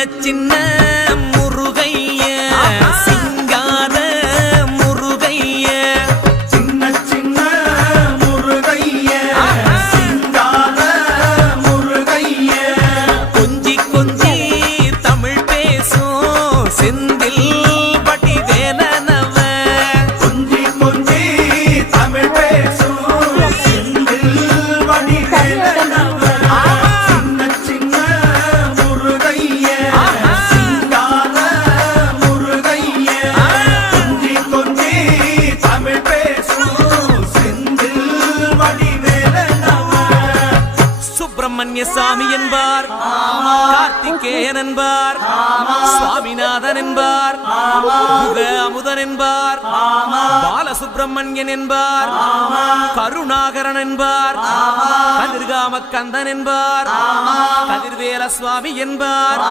சின்ன முருகைய சிங்கார முருகைய சின்ன சின்ன முருகைய சிங்கார முருகைய கொஞ்சி கொஞ்சி தமிழ் பேசும் செந்தில் பட்டி வேலனவ கொஞ்சி கொஞ்சி தமிழ் பேசும் செந்தில் பட்டி வேலனவ சின்ன சின்ன முருகைய சிங்கார முருகைய கொஞ்சி கொஞ்சி தமிழ் பேசும் செந்தில் பட்டி வேலனவ சுப்பிரமணிய சாமி என்பார் கார்த்திகேயன் என்பார் சுவாமிநாதன் என்பார் முக அமுதன் என்பார் பாலசுப்பிரமணியன் என்பார் கருணாகரன் என்பார் கதிர்காம கந்தன் என்பார் கதிர்வேல சுவாமி என்பார்